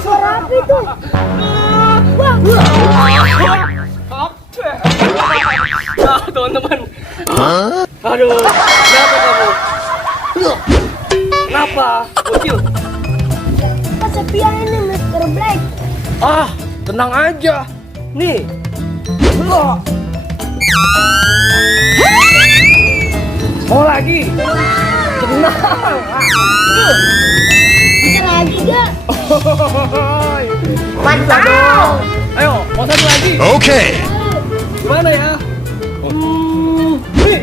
Suara apa itu? Nah, teman-teman. Aduh, kenapa kamu? Kenapa? Bocil. Kesepian ini Mr. Black. Ah, tenang aja. Nih. Mau lagi? Tenang. Bisa lagi gak? Mantap. Ayo, mau satu lagi. Okay. Gimana ya? Nih.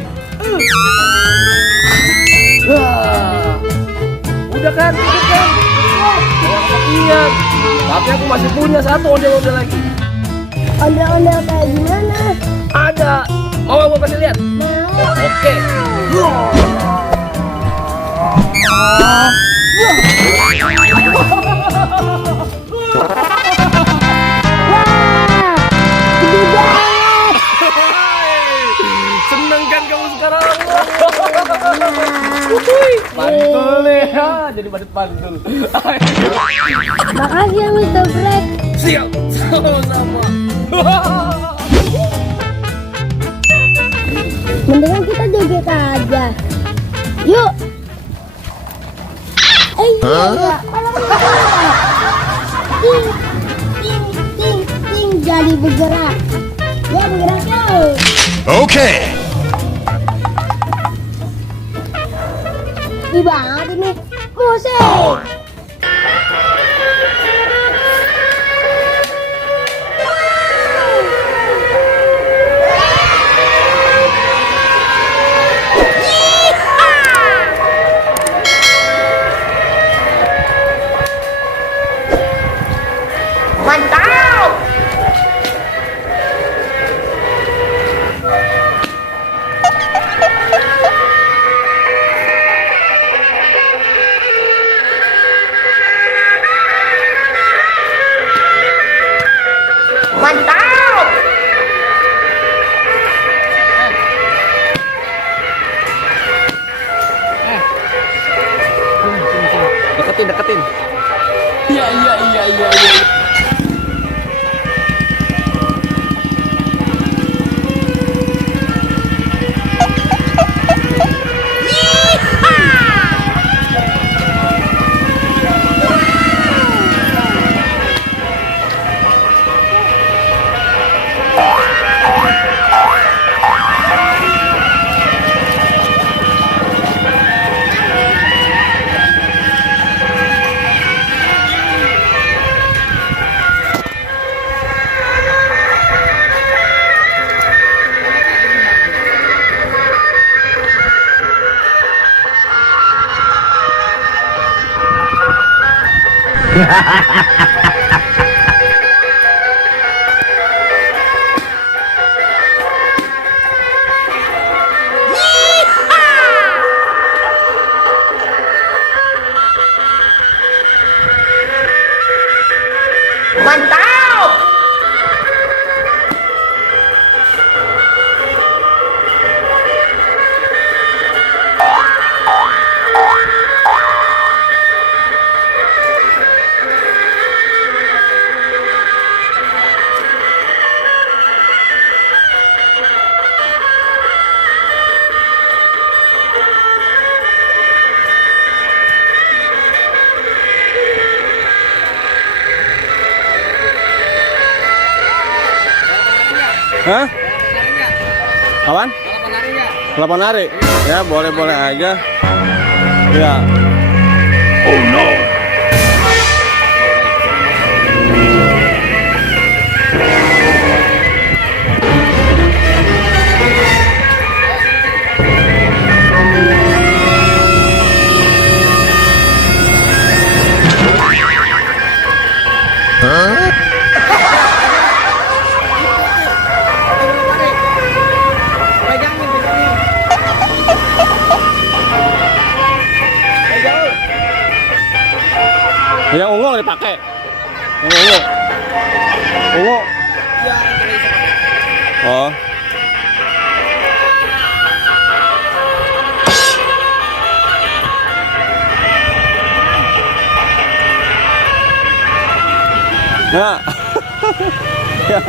Wah. Udah kan? Cukup kan? Jangan ingat. Tapi aku masih punya satu ondel-ondel lagi. Ondel-ondel kayak gimana? Ada. Mau aku kasih lihat? Mau. Oke. Wah, gede banget. Seneng kan kamu sekarang? Mantul nih, ya. Jadi badut mantul. Makasih ya Mr. Black. Siap, sama-sama. Mendingan kita joget aja. Yuk. Iya. Ting, ting, ting, ting. Jadi bergerak. Ya bergerak yuk. Okay. Sepi banget ini. Musik. Mantap! Mantap! Deketin. Iya. Mantap! Hah? Kapan? Balapan hari? Ya boleh-boleh aja. Ya. Oh no. Yang ungu dipakai. Yang ungu. Oh. Ya. Ya.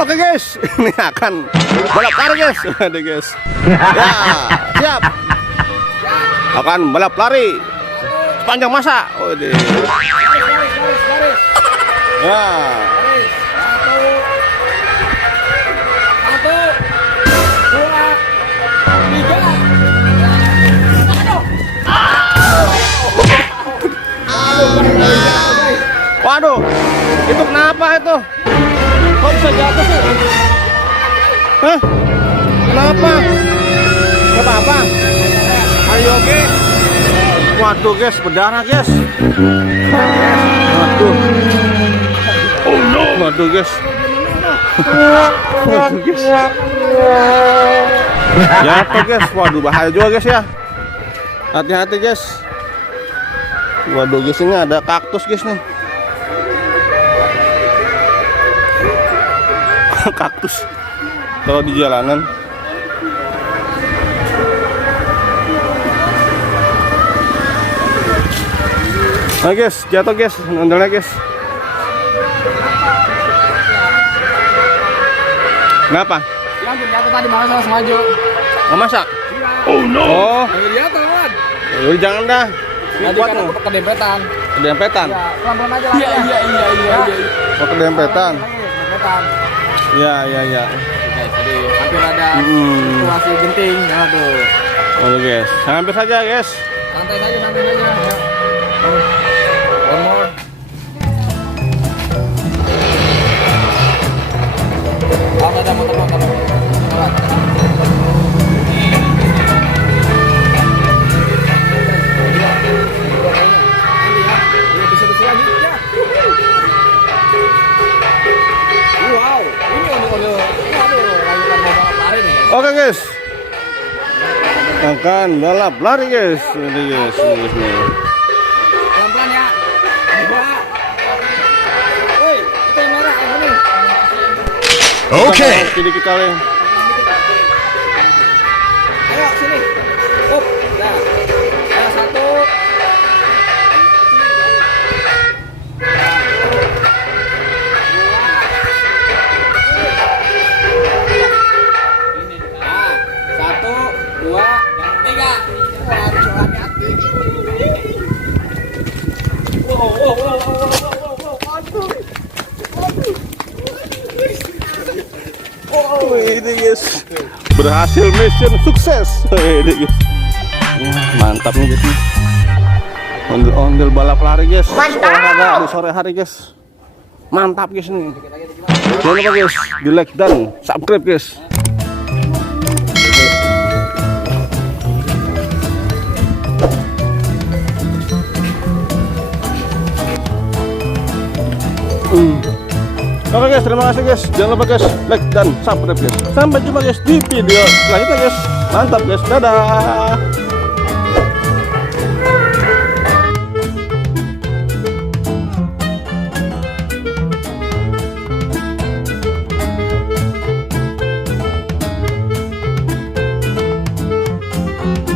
Oke guys, ini akan balap lari guys. Ada guys. Ya, siap. Akan balap lari sepanjang masa. Oh, deh. Ya. Waduh, itu kenapa itu? Kok bisa jatuh sih? Hah? Kenapa? Gak apa-apa. Ayo oke. Waduh guys, berdarah guys. Waduh. Oh no. Waduh guys. Waduh guys. Jatuh guys. Waduh bahaya juga guys ya. Hati-hati guys. Waduh guys, ini ada kaktus guys nih. Kaktus kalau di jalanan. Nah guys, jatuh guys, nontonnya guys. Kenapa? Ya, jatuh tadi malah sama maju. Nggak masak? Oh no. Oh, Jatuh kan? yaudah jangan dah. Tadi Kuat kan loh. aku kedempetan. Kedempetan. Ya, pelan-pelan aja lah. Iya. Oh, kedempetan. Kedempetan. Ya. Guys, tadi hampir ada situasi genting. Aduh. Oke guys, hampir saja guys. Santai saja. Ya. One more. Ada motor. Bisa lagi ya. Wow, ini waduh, lanjutan balap lari nih. Oke guys, akan balap lari guys. Ini guys, nih. Pelan-pelan ya. Dua. Woi, itu yang merah yang ini. Okay. Sedikit kali. Ayo sini. Up, dah. Ada satu. Nah, 1, 2, 3. Oh, ini guys, berhasil mission sukses. Ini guys, mantap nih guys. Ondel-ondel balap lari guys. Olahraga di sore hari guys. Mantap guys nih. Jangan lupa guys, di like dan subscribe guys. Oke guys, terima kasih guys. Jangan lupa guys, like dan subscribe guys. Sampai jumpa guys di video selanjutnya guys. Mantap guys, dadah.